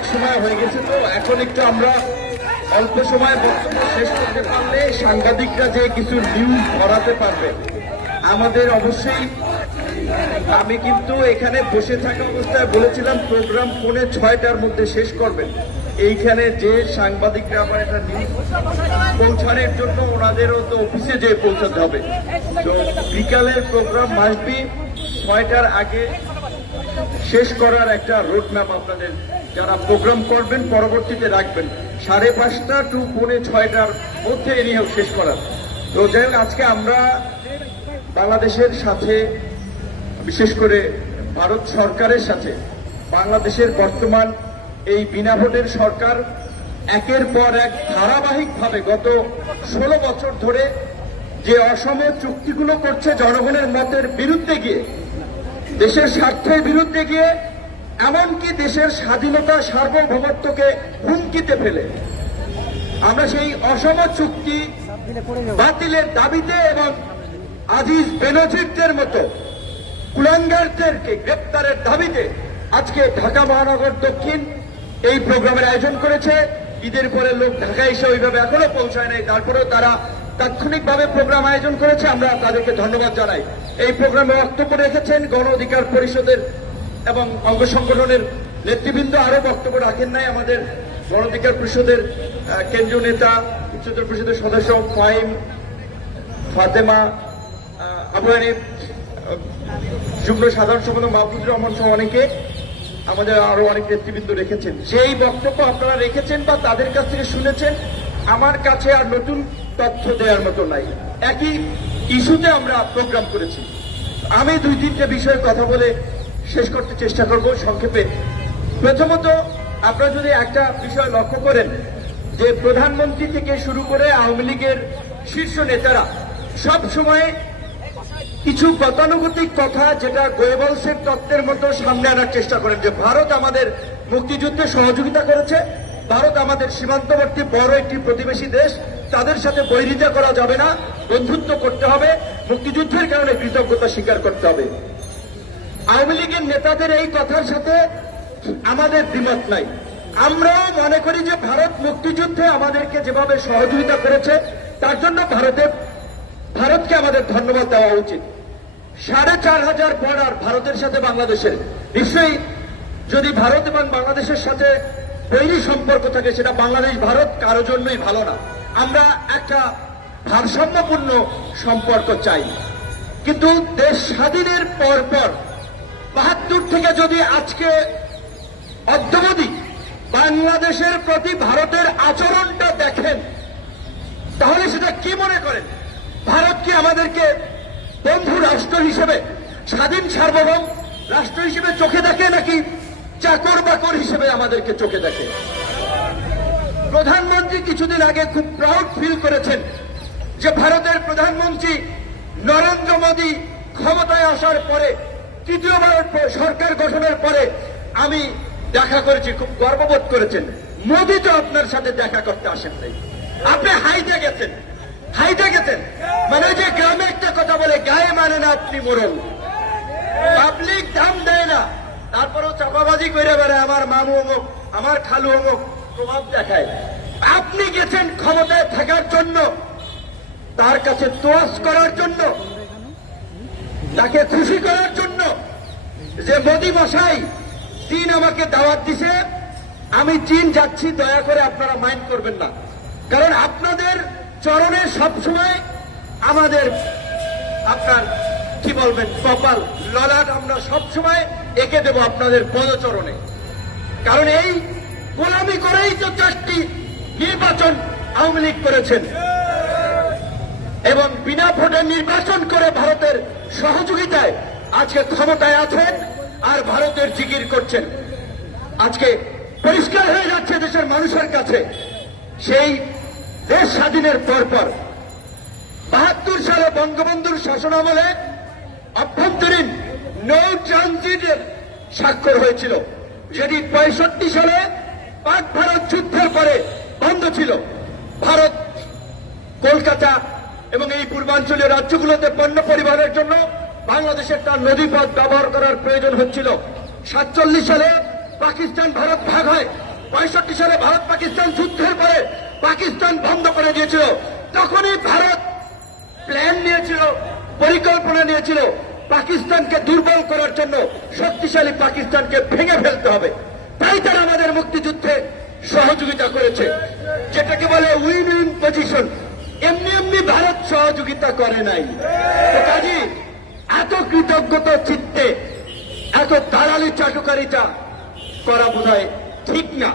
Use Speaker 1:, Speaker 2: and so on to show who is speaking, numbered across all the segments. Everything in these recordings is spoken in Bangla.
Speaker 1: অনেক সময় হয়ে গেছে তো এখন একটু আমরা অল্প সময় বক্তব্য শেষ করতে পারলে সাংবাদিকরা যে কিছু নিউজ ধরাতে পারবে। আমাদের অবশ্যই আমি কিন্তু এখানে বসে থাকা অবস্থায় বলেছিলাম প্রোগ্রাম পৌনে ছয়টার মধ্যে শেষ করবেন। এইখানে যে সাংবাদিকরা আমার একটা নিউজ পৌঁছানোর জন্য ওনাদেরও তো অফিসে যেয়ে পৌঁছাতে হবে। তো বিকালের প্রোগ্রাম মাসবি ছয়টার আগে শেষ করার একটা রোড ম্যাপ আপনাদের যারা প্রোগ্রাম করবেন, পরবর্তীতে রাখবেন। সাড়ে পাঁচটা টু পৌনে ছয়টার মধ্যে এ নিয়েও শেষ করার। তো যাই হোক, আজকে আমরা বাংলাদেশের সাথে, বিশেষ করে ভারত সরকারের সাথে, বাংলাদেশের বর্তমান এই বিনা ভোটের সরকার একের পর এক ধারাবাহিকভাবে গত ষোলো বছর ধরে যে অসম চুক্তিগুলো করছে জনগণের মতের বিরুদ্ধে গিয়ে, দেশের স্বার্থের বিরুদ্ধে গিয়ে এমনকি দেশের স্বাধীনতা সার্বভৌমত্বকে হুমকিতে ফেলে। আমরা সেই অসম চুক্তি বাতিলের দাবিতে এবং আজিজ বেনজিরদের মতো কুলাঙ্গারদেরকে গ্রেপ্তারের দাবিতে আজকে ঢাকা মহানগর দক্ষিণ এই প্রোগ্রামের আয়োজন করেছে। ঈদের পরে লোক ঢাকায় এসে ওইভাবে এখনও পৌঁছায় নাই। তারপরেও তারা তাৎক্ষণিকভাবে প্রোগ্রাম আয়োজন করেছে। আমরা তাদেরকে ধন্যবাদ জানাই। এই প্রোগ্রামে বক্তব্য রেখেছেন গণ অধিকার পরিষদের এবং অঙ্গ সংগঠনের নেতৃবৃন্দ আরও বক্তব্য রাখেন নাই। আমাদের গণ অধিকার পরিষদের কেন্দ্রীয় নেতা উচ্চতর পরিষদের সদস্য ফাইম ফাতেমা আহ, আবু হানিফ আহ, যুগ্ম সাধারণ সম্পাদক মাহফুজুর রহমান সহ অনেকে আমাদের আরও অনেক নেতৃবৃন্দ রেখেছেন। যেই বক্তব্য আপনারা রেখেছেন বা তাদের কাছ থেকে শুনেছেন আমার কাছে আর নতুন তথ্য দেওয়ার মতো নাই। একই ইস্যুতে আমরা প্রোগ্রাম করেছি। আমি দুই তিনটে বিষয়ে কথা বলে শেষ করতে চেষ্টা করব সংক্ষেপে। প্রথমত, আপনারা যদি একটা বিষয় লক্ষ্য করেন, যে প্রধানমন্ত্রী থেকে শুরু করে আওয়ামী লীগের শীর্ষ নেতারা সব সময় কিছু গতানুগতিক কথা যেটা গোয়েবলসের তত্ত্বের মতো সামনে আনার চেষ্টা করেন যে ভারত আমাদের মুক্তিযুদ্ধে সহযোগিতা করেছে, ভারত আমাদের সীমান্তবর্তী বড় একটি প্রতিবেশী দেশ, তাদের সাথে বৈরিতা করা যাবে না, বন্ধুত্ব করতে হবে, মুক্তিযুদ্ধের কারণে কৃতজ্ঞতা স্বীকার করতে হবে। আওয়ামী লীগের নেতাদের এই কথার সাথে আমাদের দ্বিমত নাই। আমরাও মনে করি যে ভারত মুক্তিযুদ্ধে আমাদেরকে যেভাবে সহযোগিতা করেছে, তার জন্য ভারতের ভারতকে আমাদের ধন্যবাদ দেওয়া উচিত। সাড়ে চার হাজার বর্ডার ভারতের সাথে বাংলাদেশের। নিশ্চয়ই যদি ভারত এবং বাংলাদেশের সাথে বৈরী সম্পর্ক থাকে, সেটা বাংলাদেশ, ভারত কারও জন্যই ভালো না। আমরা একটা ভারসাম্যপূর্ণ সম্পর্ক চাই। কিন্তু দেশ স্বাধীনের পর পর বাহাত্তর থেকে যদি আজকে অদ্যবধি বাংলাদেশের প্রতি ভারতের আচরণটা দেখেন, তাহলে সেটা কি মনে করেন? ভারত কি আমাদেরকে বন্ধু রাষ্ট্র হিসেবে, স্বাধীন সার্বভৌম রাষ্ট্র হিসেবে চোখে দেখে নাকি চাকর বাকর হিসেবে আমাদেরকে চোখে দেখে? প্রধানমন্ত্রী কিছুদিন আগে খুব প্রাউড ফিল করেছেন যে ভারতের প্রধানমন্ত্রী নরেন্দ্র মোদী ক্ষমতায় আসার পরে তৃতীয়বার সরকার গঠনের পরে আমি দেখা করেছি, খুব গর্ববোধ করেছেন। মোদী তো আপনার সাথে দেখা করতে আসেন নাই। আপনি হাইটে গেছেন। হাইটে গেছেন। মানে যে গ্রামে একটা কথা বলে, গায়ে মানে না আপনি মোরল পাবলিক দাম দেয় না। তারপরেও চাপাবাজি করে বেড়ায়। আমার মামু অমুক, আমার খালু অমুক, প্রভাব দেখায়। আপনি গেছেন ক্ষমতায় থাকার জন্য, তার কাছে তোয়াজ করার জন্য, তাকে খুশি করার জন্য। যে মোদি মশাই, চীন আমাকে দাওয়াত দিছে, আমি চীন যাচ্ছি, দয়া করে আপনারা মাইন্ড করবেন না। কারণ আপনাদের চরণে সবসময় আমাদের আপনার, কি বলবেন, কপাল ললাট আমরা সবসময় এঁকে দেব আপনাদের পদচরণে। কারণ এই গোলামি করেই তো চারটি নির্বাচন আওয়ামী লীগ করেছেন। এবং বিনা ভোটে নির্বাচন করে ভারতের সহযোগিতায় আজকে ক্ষমতায় আছেন। আর ভারতের জিকির করছেন। আজকে পরিষ্কার হয়ে যাচ্ছে দেশের মানুষের কাছে। সেই দেশ স্বাধীনের পরপর বাহাত্তর সালে বঙ্গবন্ধুর শাসনামলে অভ্যন্তরীণ নৌ ট্রানজিটের স্বাক্ষর হয়েছিল, যেটি পঁয়ষট্টি সালে পাক ভারত যুদ্ধের পরে বন্ধ ছিল। ভারত, কলকাতা এবং এই পূর্বাঞ্চলীয় রাজ্যগুলোতে পণ্য পরিবহনের জন্য বাংলাদেশের তার নদীপথ ব্যবহার করার প্রয়োজন হচ্ছিল। সাতচল্লিশ সালে পাকিস্তান, ভারত ভাগ হয়। পঁয়ষট্টি সালে ভারত পাকিস্তান যুদ্ধের পরে পাকিস্তান বন্ধ করে দিয়েছিল। তখনই ভারত প্ল্যান নিয়েছিল, পরিকল্পনা নিয়েছিল পাকিস্তানকে দুর্বল করার জন্য শক্তিশালী পাকিস্তানকে ভেঙে ফেলতে হবে। তাই তারা আমাদের মুক্তিযুদ্ধে সহযোগিতা করেছে। যেটাকে বলে উইন উইন পজিশন এমনি এমনি ভারত সহযোগিতা করে নাই। কাজী এত কৃতজ্ঞতা চিত্তে, এত দালালি চাটুকারিতা করা বোধ ঠিক না।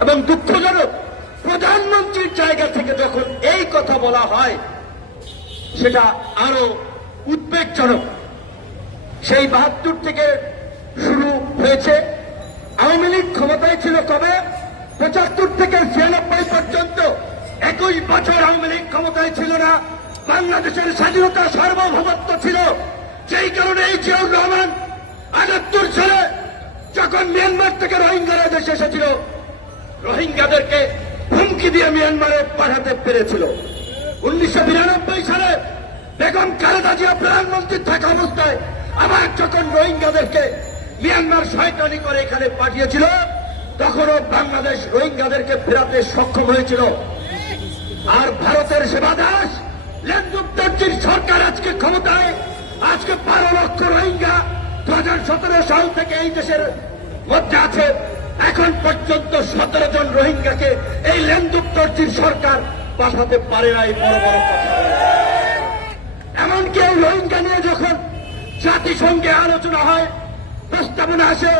Speaker 1: এবং দুঃখজনক, প্রধানমন্ত্রীর জায়গা থেকে যখন এই কথা বলা হয়, সেটা আরও উদ্বেগজনক। সেই বাহাত্তর থেকে শুরু হয়েছে। আওয়ামী লীগ ক্ষমতায় ছিল কবে? পঁচাত্তর থেকে ছিয়ানব্বই পর্যন্ত। একুশ বছর আওয়ামী লীগ ক্ষমতায় ছিল না। বাংলাদেশের স্বাধীনতা ছিল সেই কারণে এই জিয়াউর রহমান আটাত্তর সালে যখন মিয়ানমার থেকে রোহিঙ্গারা দেশে এসেছিল, রোহিঙ্গাদেরকে হুমকি দিয়ে মিয়ানমারে পাঠাতে পেরেছিল। উনিশশো বিরানব্বই সালে বেগম খালেদা জিয়া প্রধানমন্ত্রী থাকা অবস্থায় আবার যখন রোহিঙ্গাদেরকে মিয়ানমার শয়তানি করে এখানে পাঠিয়েছিল, তখনও বাংলাদেশ রোহিঙ্গাদেরকে ফেরাতে সক্ষম হয়েছিল। আর ভারতের সেবা দাস লেন্দুপ্তর্জির সরকার আজকে ক্ষমতায় আজকে বারো লক্ষ রোহিঙ্গা দু হাজার সতেরো সাল থেকে এই দেশের মধ্যে আছে। এখন পর্যন্ত সতেরো জন রোহিঙ্গাকে এই লেন্দুপ্তর্জির সরকার পাঠাতে পারে নাই বড় বড় কথা। এমনকি এই রোহিঙ্গা নিয়ে যখন জাতিসংঘে আলোচনা হয়, প্রস্তাবনা আসে,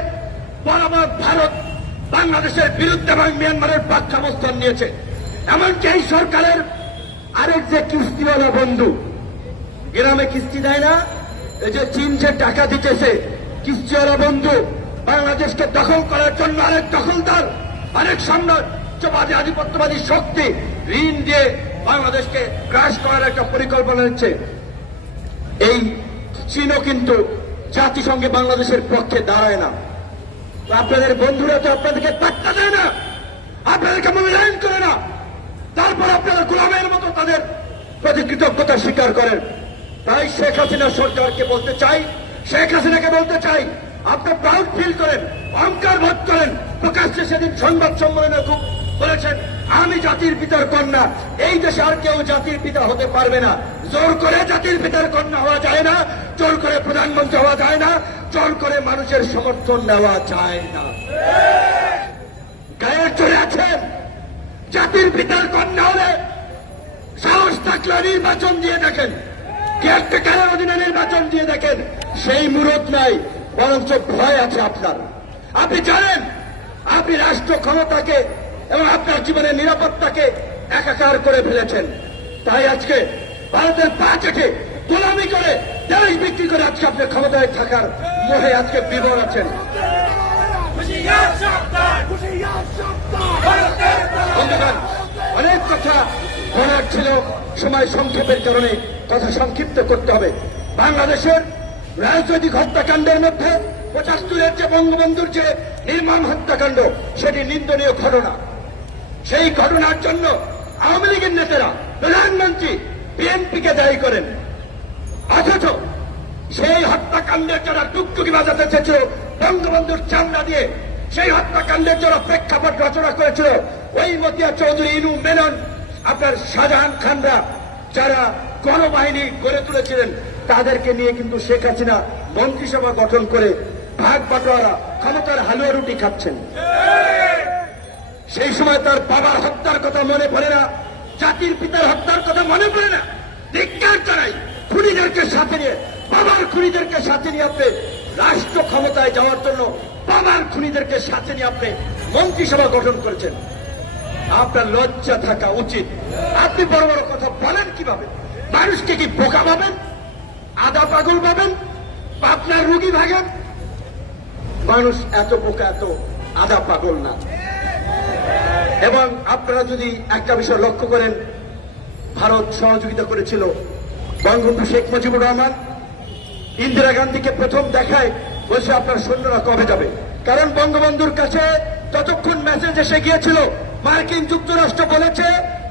Speaker 1: বরাবর ভারত বাংলাদেশের বিরুদ্ধে এবং মিয়ানমারের পক্ষাবস্থান নিয়েছে। এমনকি এই সরকারের আরেক যে কিস্তিওয়ালা বন্ধু গ্রামে কিস্তি দেয় না। এই যে চীন যে টাকা দিতেছে, কিস্তিওয়ালা বন্ধু, বাংলাদেশকে দখল করার জন্য আরেক দখলদার, আরেক সাম্রাজ্যবাদী আধিপত্যবাদী শক্তি, ঋণ দিয়ে বাংলাদেশকে ক্রাশ করার একটা পরিকল্পনা নিচ্ছে এই চীনও কিন্তু জাতিসংঘে বাংলাদেশের পক্ষে দাঁড়ায় না। আপনাদের বন্ধুরা তো আপনাদেরকে পাত্তা দেয় না, আপনাদেরকে মূল্যায়ন করে না। তারপর আপনারা গোলামের মতো তাদের প্রতি কৃতজ্ঞতা স্বীকার করেন। তাই শেখ হাসিনা সরকারকে বলতে চাই, শেখ হাসিনাকে বলতে চাই, আপনি প্রাউড ফিল করেন, অহংকার বোধ করেন। প্রকাশ্যে সেদিন সংবাদ সম্মেলনে খুব বলেছেন, আমি জাতির পিতার কন্যা, এই দেশে আর কেউ জাতির পিতা হতে পারবে না। জোর করে জাতির পিতার কন্যা হওয়া যায় না, জোর করে প্রধানমন্ত্রী হওয়া যায় না, জোর করে মানুষের সমর্থন নেওয়া যায় না। গায়ের চলে আছেন, জাতির পিতার কন্যা হলে সাহস থাকলে নির্বাচন দিয়ে দেখেন। কেয়ারটেকারের অধীনে নির্বাচন দিয়ে দেখেন, সেই মুরত নাই, বরঞ্চ ভয় আছে আপনার। আপনি জানেন, আপনি রাষ্ট্র ক্ষমতাকে এবং আপনার জীবনের নিরাপত্তাকে একাকার করে ফেলেছেন। তাই আজকে ভারতের পা চেটে গোলামি করে দেশ বিক্রি করে আজকে আপনি ক্ষমতায় থাকার মোহে আজকে বিবর আছেন। অনেক কথা বলার ছিল, সময় সংক্ষেপের কারণে। কথা সংক্ষিপ্ত করতে হবে। বাংলাদেশের রাজনৈতিক হত্যাকাণ্ডের মধ্যে পঁচাত্তরের যে বঙ্গবন্ধুর যে নির্মম হত্যাকাণ্ড, সেটি নিন্দনীয় ঘটনা। সেই ঘটনার জন্য আওয়ামী লীগের নেতারা, প্রধানমন্ত্রী, বিএনপিকে দায়ী করেন। অথচ সেই হত্যাকাণ্ডের যারা টুকটুকি বাজাতে চেয়েছিল, বঙ্গবন্ধুর চামড়া দিয়ে সেই হত্যাকাণ্ডের যারা প্রেক্ষাপট রচনা করেছিল, ওই মতিয়া চৌধুরী, ইনু মেনন, আপনার শাহজাহান খানরা, যারা গণবাহিনী গড়ে তুলেছিলেন, তাদেরকে নিয়ে কিন্তু শেখ হাসিনা মন্ত্রিসভা গঠন করে ভাগ বাটোয়ারা ক্ষমতার হালুয়া রুটি খাচ্ছেন। সেই সময় তার বাবার হত্যার কথা মনে পড়ে না, জাতির পিতার হত্যার কথা মনে পড়ে না। ধিক্কার জানাই খুনিদেরকে সাথে নিয়ে, বাবার খুনিদেরকে সাথে নিয়ে আপনি রাষ্ট্র ক্ষমতায় যাওয়ার জন্য বাবার খুনিদেরকে সাথে নিয়ে আপনি মন্ত্রিসভা গঠন করেছেন। আপনার লজ্জা থাকা উচিত। আপনি বড় বড় কথা বলেন কীভাবে? মানুষকে কি বোকা পাবেন আদা পাগল পাবেন আপনার রুগী ভাগেন? মানুষ এত বোকা, এত আদা পাগল না। এবং আপনারা যদি একটা বিষয় লক্ষ্য করেন, ভারত সহযোগিতা করেছিল বঙ্গবন্ধু শেখ মুজিবুর রহমান। ইন্দিরা গান্ধীকে প্রথম দেখায়, বলছে আপনার সৈন্যরা কবে যাবে? কারণ বঙ্গবন্ধুর কাছে ততক্ষণ মেসেজ এসে গিয়েছিল, মার্কিন যুক্তরাষ্ট্র বলেছে,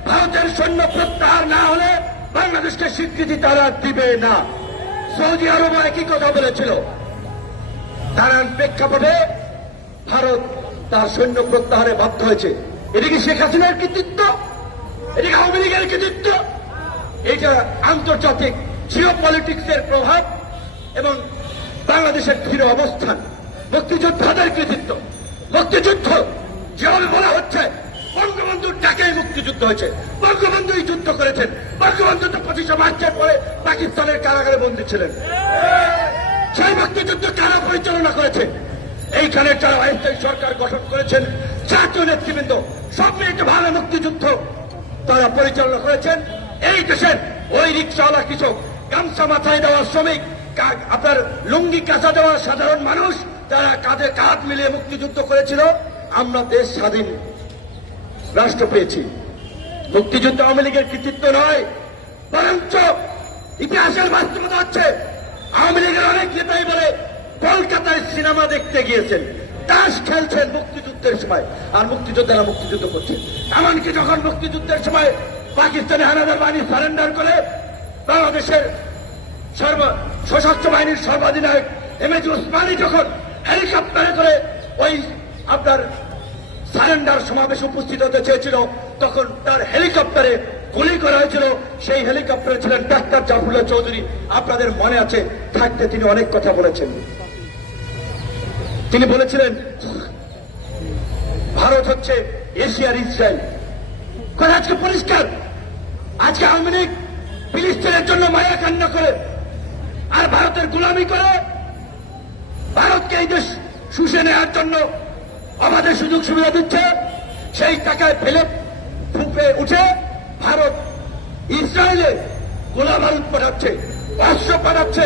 Speaker 1: ভারতের সৈন্য প্রত্যাহার না হলে বাংলাদেশকে স্বীকৃতি তারা দিবে না। সৌদি আরব একই কথা বলেছিল। তার প্রেক্ষাপটে ভারত তার সৈন্য প্রত্যাহারে বাধ্য হয়েছে। এটা কি শেখ হাসিনার কৃতিত্ব এটা কি আওয়ামী লীগের কৃতিত্ব এটা আন্তর্জাতিক জিও পলিটিক্সের প্রভাব এবং বাংলাদেশের দৃঢ় অবস্থান। মুক্তিযোদ্ধাদের কৃতিত্ব। মুক্তিযুদ্ধ যেভাবে বলা হচ্ছে বঙ্গবন্ধুর ডাকেই মুক্তিযুদ্ধ হয়েছে। বঙ্গবন্ধুই যুদ্ধ করেছেন। বঙ্গবন্ধু তো পঁচিশে মার্চের পরে পাকিস্তানের কারাগারে বন্দী ছিলেন। সেই মুক্তিযুদ্ধ কারা পরিচালনা করেছে? এইখানে যারা অস্থায়ী সরকার গঠন করেছেন জাতীয় নেতৃবৃন্দ, সব মিলিত ভালো মুক্তিযুদ্ধ তারা পরিচালনা করেছেন। এই দেশের ওই রিক্সাওয়ালা কৃষক, গামছা মাথায় দেওয়া শ্রমিক আপনার লুঙ্গি কাঁচা দেওয়া সাধারণ মানুষ, তারা কাঁধে কাঁধ মিলিয়ে মুক্তিযুদ্ধ করেছিল। আমরা দেশ স্বাধীন। রাষ্ট্র পেয়েছি। মুক্তিযুদ্ধ আওয়ামী লীগের কৃতিত্ব নয়, বরঞ্চ ইতিহাসের বাস্তবতা হচ্ছে আওয়ামী লীগের অনেক নেতাই বলে কলকাতায় সিনেমা দেখতে গিয়েছেন। তাস খেলছেন মুক্তিযুদ্ধের সময়, আর মুক্তিযোদ্ধারা মুক্তিযুদ্ধ করছেন এমনকি যখন মুক্তিযুদ্ধের সময় পাকিস্তানি হানাদার বাহিনী সারেন্ডার করে, বাংলাদেশের সর্ব, সশস্ত্র বাহিনীর সর্বাধিনায়ক এম এজ উসমানী যখন হেলিকপ্টারে করে ওই আপনার সারেন্ডার সমাবেশে উপস্থিত হতে চেয়েছিল। তখন তার হেলিকপ্টারে গুলি করা হয়েছিল। সেই হেলিকপ্টারে ছিলেন ডাক্তার জাফরুল্লাহ চৌধুরী। আপনাদের মনে আছে? থাকতে তিনি অনেক কথা বলেছেন। তিনি বলেছিলেন, ভারত হচ্ছে এশিয়ার ইসরায়েল। কথা আজকে পরিষ্কার। আজকে আওয়ামী লীগ ফিলিস্তিনের জন্য মায়া কান্না করে। আর ভারতের গোলামি করে। ভারতকে এই দেশ শুষে নেওয়ার জন্য আমাদের সুযোগ সুবিধা দিচ্ছে। সেই টাকায় ফেলে ফুপে উঠে ভারত ইসরায়েলে গোলা বারুদ পাঠাচ্ছে অস্ত্র পাঠাচ্ছে।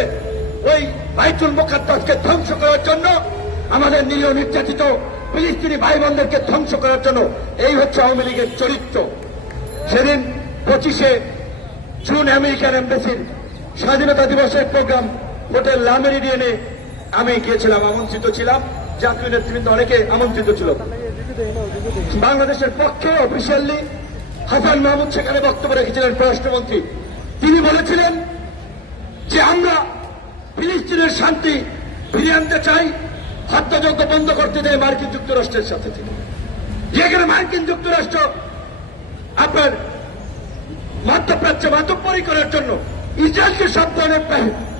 Speaker 1: ওই বাইতুল মোকাদ্দাসকে ধ্বংস করার জন্য, আমাদের নিরীহ নির্যাতিত ফিলিস্তিনি ভাই বোনদেরকে ধ্বংস করার জন্য এই হচ্ছে আওয়ামী লীগের চরিত্র। সেদিন পঁচিশে জুন আমেরিকান এম্বাসির স্বাধীনতা দিবসের প্রোগ্রাম হোটেল লামেরিডিয়ানে আমি গিয়েছিলাম, আমন্ত্রিত ছিলাম। জাতীয় নেতৃবৃন্দ অনেকে আমন্ত্রিত ছিল। বাংলাদেশের পক্ষে অফিসিয়ালি হাসান মাহমুদ সেখানে বক্তব্য রেখেছিলেন পররাষ্ট্রমন্ত্রী। তিনি বলেছিলেন যে আমরা ফিলিস্তিনের শান্তি ফিরিয়ে আনতে চাই, হত্যাযজ্ঞ বন্ধ করতে চাই মার্কিন যুক্তরাষ্ট্রের সাথে থেকে যেখানে মার্কিন যুক্তরাষ্ট্র আপনার মধ্যপ্রাচ্যে মাতব্বরি করার জন্য ইসরায়েলকে সব ধরনের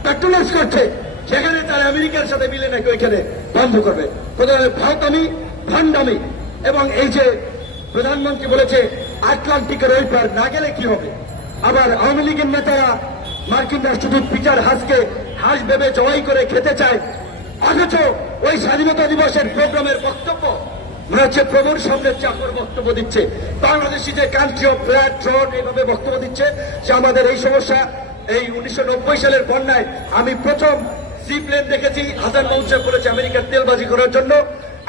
Speaker 1: প্যাট্রোলাইজ করছে সেখানে তারা আমেরিকার সাথে মিলে নাকি ওইখানে বন্ধ করবে। প্রধান ভারতামি, ভান্ডামি এবং এই যে প্রধানমন্ত্রী বলেছে, আটলান্টিকের ওই পার না গেলে কি হবে? আবার আওয়ামী লীগের নেতারা মার্কিন রাষ্ট্রদূত পিটার হাসকে হাঁস ভেবে জবাই করে খেতে চায়। অথচ ওই স্বাধীনতা দিবসের প্রোগ্রামের বক্তব্য, মনে হচ্ছে প্রভুর সামনে চাকর বক্তব্য দিচ্ছে। বাংলাদেশি যে কান্ট্রি অফ ফ্ল্যাট রোড এইভাবে বক্তব্য দিচ্ছে, যে আমাদের এই সমস্যা, এই উনিশশো নব্বই সালের বন্যায় আমি প্রথম সি প্লেন দেখেছি, হাজার মৌসা করেছে আমেরিকার তেলবাজি করার জন্য।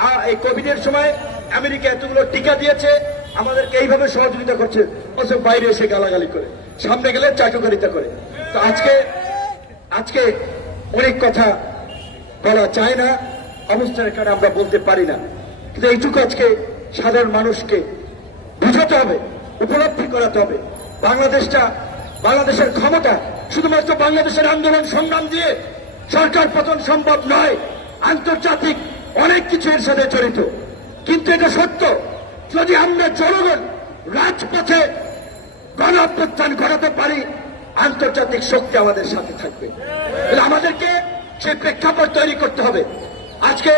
Speaker 1: আর এই কোভিড এর সময় আমেরিকা এতগুলো টিকা দিয়েছে, আমাদেরকে এইভাবে সহযোগিতা করছে, অথচ বাইরে এসে গালাগালি করে, সামনে গেলে চাটুকারিতা করে। তো আজকে আজকে অনেক কথা বলা চায় না অবস্থানের কারণে আমরা বলতে পারি না। কিন্তু এইটুকু আজকে সাধারণ মানুষকে বুঝাতে হবে, উপলব্ধি করাতে হবে। বাংলাদেশটা, বাংলাদেশের ক্ষমতা শুধুমাত্র বাংলাদেশের আন্দোলন সংগ্রাম দিয়ে সরকার পতন সম্ভব নয়। আন্তর্জাতিক অনেক কিছু এর সাথে জড়িত। কিন্তু এটা সত্য, যদি আমরা জনগণ রাজপথে গণ অভ্যুত্থান ঘটাতে পারি, আন্তর্জাতিক শক্তি আমাদের সাথে থাকবে। আমাদেরকে সে প্রেক্ষাপট তৈরি করতে হবে। আজকে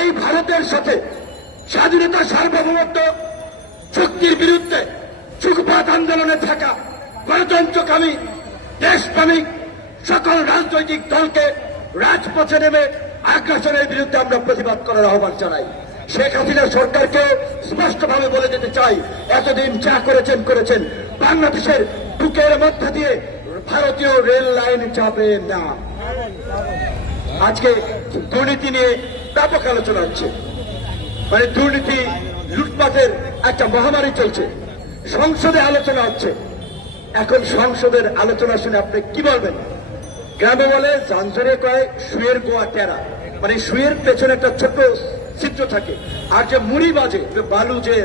Speaker 1: এই ভারতের সাথে স্বাধীনতা সার্বভৌমত্ব চুক্তির বিরুদ্ধে চুকপাত আন্দোলনে থাকা গণতন্ত্রকামী, দেশপ্রেমিক সকল রাজনৈতিক দলকে রাজপথে নেমে আগ্রাসনের বিরুদ্ধে আমরা প্রতিবাদ করার আহ্বান জানাই। শেখ হাসিনা সরকারকে স্পষ্টভাবে বলে দিতে চাই, এতদিন যা করেছেন করেছেন। বাংলাদেশের বুকের মধ্যে দিয়ে ভারতীয় রেল লাইন যাবে না। আজকে দুর্নীতি নিয়ে ব্যাপক আলোচনা হচ্ছে। মানে দুর্নীতি, লুটপাটের একটা মহামারী চলছে। সংসদে আলোচনা হচ্ছে। এখন সংসদের আলোচনা শুনে আপনি কি বলবেন? গ্রামে বলে জানজরে কয় শুয়ের গোয়া টেরা। মানে শুয়ের পেছনে একটা ছোট ছিদ্র থাকে। আর যে মুড়ি বাজে বালু যে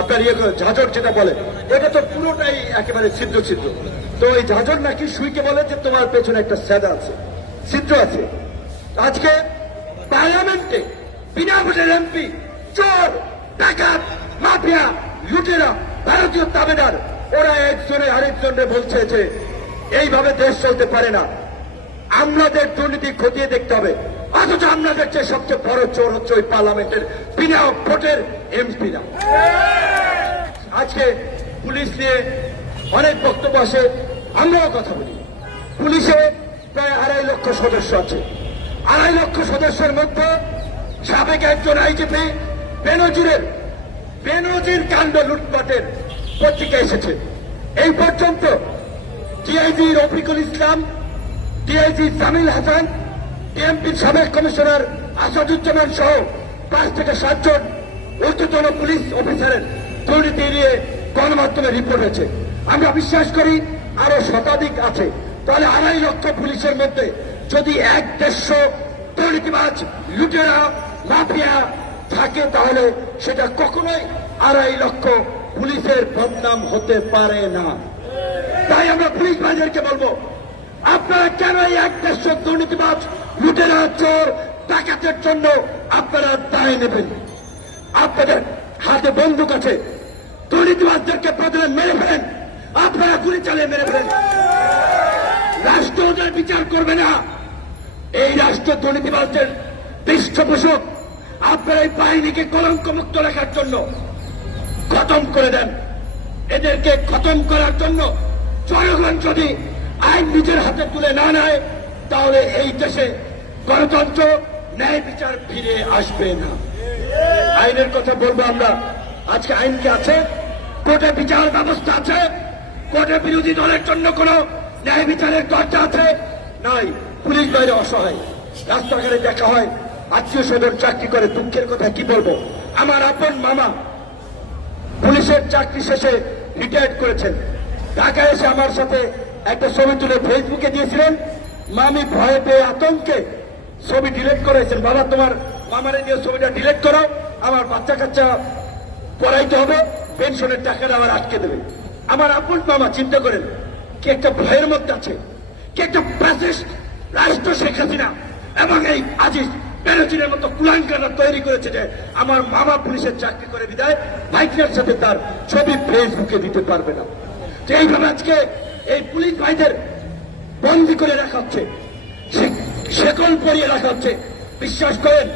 Speaker 1: আপনার ইয়ে ঝাঁঝর যেটা বলে, এটা তো পুরোটাই একেবারে ছিদ্র ছিদ্র। তো এই ঝাঁঝর নাকি সুইকে বলে যে তোমার পেছনে একটা স্যাদা আছে, ছিদ্র আছে। আজকে পার্লামেন্টে বিনা ভোটের এমপি, চোর, ডাকাত, মাফিয়া, লুটেরা, ভারতীয় তাবেদার, ওরা একজনে আরেকজনে বলছে যে, এইভাবে দেশ চলতে পারে না। আমাদের দুর্নীতি খতিয়ে দেখতে হবে। অথচ আমরা চেয়ে সবচেয়ে বড় চোর হচ্ছে ওই পার্লামেন্টের বিনা ভোটের এমপিরা। আজকে পুলিশ নিয়ে অনেক বক্তব্য আসে, আমরাও কথা বলি। পুলিশে প্রায় আড়াই লক্ষ সদস্য আছে। আড়াই লক্ষ সদস্যের মধ্যে সাবেক একজন আইজিপি বেনজিরের বেনজির কাণ্ড লুটপাটের পত্রিকা এসেছে। এই পর্যন্ত ডিআইজি রফিকুল ইসলাম ডিআইজি জামিল হাসান ডিএমপির সাবেক কমিশনার আসাদুজ্জামান সহ পাঁচ থেকে সাতজন ঊর্ধ্বতন পুলিশ অফিসারের দুর্নীতি নিয়ে গণমাধ্যমে রিপোর্ট হয়েছে। আমরা বিশ্বাস করি আরও শতাধিক আছে। তাহলে আড়াই লক্ষ পুলিশের মধ্যে যদি এক দেড়শো দুর্নীতিবাজ লুটেরা, মাফিয়া থাকে, তাহলে সেটা কখনোই আড়াই লক্ষ পুলিশের বদনাম হতে পারে না। তাই আমরা পুলিশ বাজারকে বলব আপনারা কেন এই এক দেড়শো দুর্নীতিবাজ লুটেরা চোর ডাকাতের জন্য আপনারা দায় নেবেন? আপনাদের হাতে বন্দুক আছে। দুর্নীতিবাজদেরকে প্রথমে মেরে ফেলেন। আপনারা গুলি চালিয়ে মেরে ফেলেন। রাষ্ট্র ওদের বিচার করবে না। এই রাষ্ট্র দুর্নীতিবাজদের পৃষ্ঠপোষক। আপনারা এই বাহিনীকে কলঙ্ক মুক্ত রাখার জন্য খতম করে দেন। এদেরকে খতম করার জন্য জনগণ যদি আইন নিজের হাতে তুলে না নেয়, তাহলে এই দেশে গণতন্ত্র, ন্যায় বিচার ফিরে আসবে না। আইনের কথা বলব আমরা। আজকে আইন কি আছে? কোর্টে বিচার ব্যবস্থা আছে? কোর্টে বিরোধী দলের জন্য কোন ন্যায় বিচারের দরজা আছে? নাই। পুলিশ বাইরে অসহায়। রাস্তাঘাটে দেখা হয়, আত্মীয় স্বজন চাকরি করে, দুঃখের কথা কি বলব? আমার আপন মামা পুলিশের চাকরি শেষে রিটায়ার্ড করেছেন। ঢাকায় এসে আমার সাথে একটা ছবি তুলে ফেসবুকে দিয়েছিলেন, মামি ভয়ে পেয়ে আতঙ্কে। ছবি ডিলিট করেছেন বাবা, তোমার মামারে নিয়ে ছবিটা ডিলিট করো আমার বাচ্চা কাচ্চা পড়াইতে হবে, পেনশনের টাকাটা আবার আটকে দেবে। আমার আপন মামা, চিন্তা করেন, কি একটা ভয়ের মধ্যে আছে, কি একটা ফ্যাসিস্ট রাষ্ট্র শেখ হাসিনা এবং এই আজিজ ব্যানার্জির মতো কুলাঙ্কারা তৈরি করেছে যে আমার মামা পুলিশের চাকরি করে বিদায়, ভাইটির সাথে তার ছবি ফেসবুকে দিতে পারবে না। যে এইভাবে আজকে এই পুলিশ ভাইদের বন্দি করে রাখা হচ্ছে শেকল পরিয়ে রাখা হচ্ছে বিশ্বাস করেন,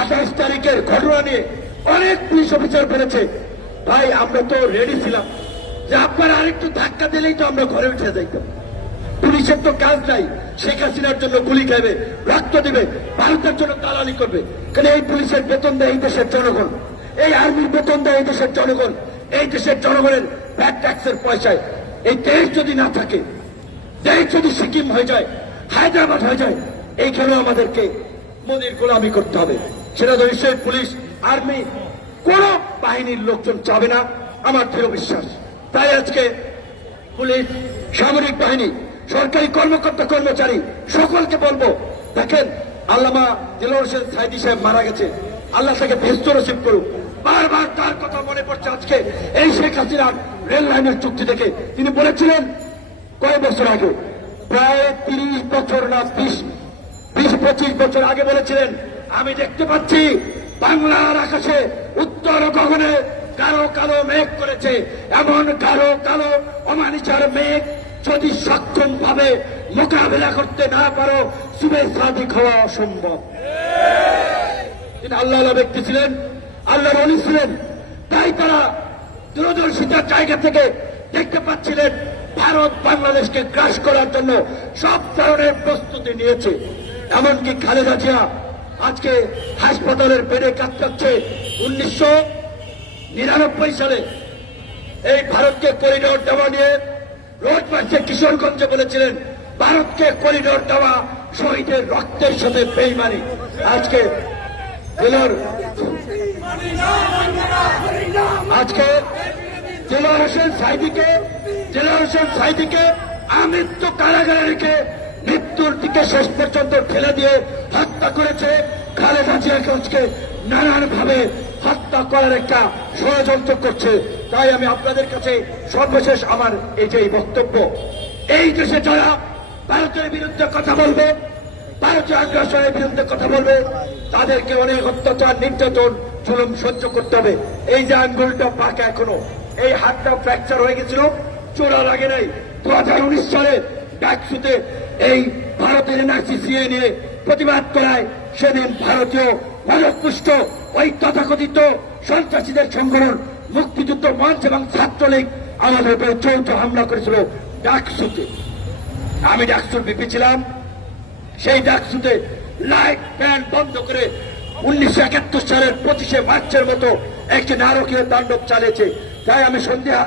Speaker 1: আঠাশ তারিখের ঘটনা নিয়ে অনেক পুলিশ অফিসার বেড়েছে ভাই, আমরা তো রেডি ছিলাম। যে আপনারা আরেকটু ধাক্কা দিলেই তো আমরা ঘরে উঠে যাইতাম। পুলিশের তো কাজ নাই। শেখ হাসিনার জন্য গুলি খাবে রক্ত দিবে, ভারতের জন্য দালালি করবে। কারণ এই পুলিশের বেতন দেয় এই দেশের জনগণ? এই আর্মির বেতন দেয় এই দেশের জনগণ। এই দেশের জনগণের ভ্যাট ট্যাক্সের পয়সায় এই দেশ যদি না থাকে, দেশ যদি সিকিম হয়ে যায়, হায়দ্রাবাদ হয়ে যায় এইখানেও আমাদেরকে মোদির গোলামি করতে হবে। সেটা নিশ্চয়ই পুলিশ, আর্মি, কোন বাহিনীর লোকজন চাবে না, আমার দৃঢ় বিশ্বাস। তাই আজকে পুলিশ, সামরিক বাহিনী, সরকারি কর্মকর্তা কর্মচারী, সকলকে বলব, দেখেন, আল্লামা দিলর হোসেন সাইদি সাহেব মারা গেছে। আল্লাহ তাকে ভেস্ত রসিদ করুক। বারবার তার কথা মনে পড়ছে আজকে। এই শেখ হাসিনার রেল লাইনের চুক্তি থেকে তিনি বলেছিলেন, কয়েক বছর আগে, প্রায় তিরিশ বছর না বিশ বিশ পঁচিশ বছর আগে বলেছিলেন, আমি দেখতে পাচ্ছি বাংলার আকাশে উত্তর গগনে কালো কালো মেঘ করেছে, এমন কালো কালো অমানিচার মেঘ যদি সক্ষম ভাবে মোকাবেলা করতে না পারো শুভে সাদিক হওয়া অসম্ভব। তিনি আল্লাহ ব্যক্তি ছিলেন আল্লাহ অলি ছিলেন, তাই তারা দূরদর্শিতার জায়গা থেকে দেখতে পাচ্ছিলেন ভারত বাংলাদেশকে গ্রাস করার জন্য সব ধরনের প্রস্তুতি নিয়েছে। এমনকি খালেদা জিয়া আজকে হাসপাতালের বেডে কাটাচ্ছে উনিশশো নিরানব্বই সালে এই ভারতকে করিডোর দেওয়া নিয়ে রোজ মাসে কিশোরগঞ্জে বলেছিলেন, ভারতকে করিডোর দেওয়া শহীদের রক্তের সাথে বেইমানি। আজকে আজকে জেলার হোসেন সাইদিকে জেলার হোসেন সাইদিকে আমৃত্যু কারাগারে রেখে মৃত্যুর দিকে শেষ পর্যন্ত ঠেলে দিয়ে হত্যা করেছে খালেদা জিয়াকে নানান ভাবে হত্যা করার একটা ষড়যন্ত্র করছে। তাই আমি আপনাদের কাছে সর্বশেষ আমার এই যে বক্তব্য, এই দেশে যারা ভারতের বিরুদ্ধে কথা বলবে, ভারতীয় আগ্রাসনের বিরুদ্ধে কথা বলবে, তাদেরকে অনেক অত্যাচার, নির্যাতন, জুলুম সহ্য করতে হবে। এই যে আঙ্গুলটা পাকা এখনও এই হাতটা ফ্র্যাকচার হয়ে গেছিল, চোরা লাগে নাই। দু হাজার উনিশ সালে ডাকসুতে এই ভারতের এনআরসি সিএ নিয়ে প্রতিবাদ করায় সেদিন ভারতীয় মদপুষ্ট ওই তথাকথিত সন্ত্রাসীদের সংগঠন মুক্তিযুদ্ধ মঞ্চ এবং ছাত্রলীগ আমাদের উপরে যৌথ হামলা করেছিল ডাকসুতে। আমি ডাকসুর বিপি ছিলাম। সেই ডাকসুতে লাইট ফ্যান বন্ধ করে উনিশশো একাত্তর সালের পঁচিশে মার্চের মতো একটি নারকীয় তাণ্ডব চালিয়েছে তাই আমি সন্ধ্যা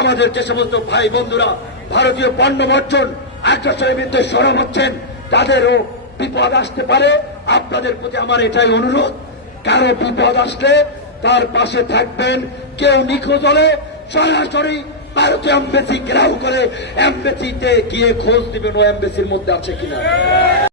Speaker 1: আমাদের যে সমস্ত ভাই বন্ধুরা, ভারতীয় পণ্য বর্জন আগ্রাসনের বিরুদ্ধে হচ্ছেন, তাদেরও বিপদ আসতে পারে। আপনাদের প্রতি আমার এটাই অনুরোধ, কারও বিপদ আসলে তার পাশে থাকবেন কেউ নিখোঁজ হলে সরাসরি ভারতীয় এম্বাসি ঘেরাও করে এম্বাসিতে গিয়ে খোঁজ দিবেন ও এম্বাসির মধ্যে আছে কিনা।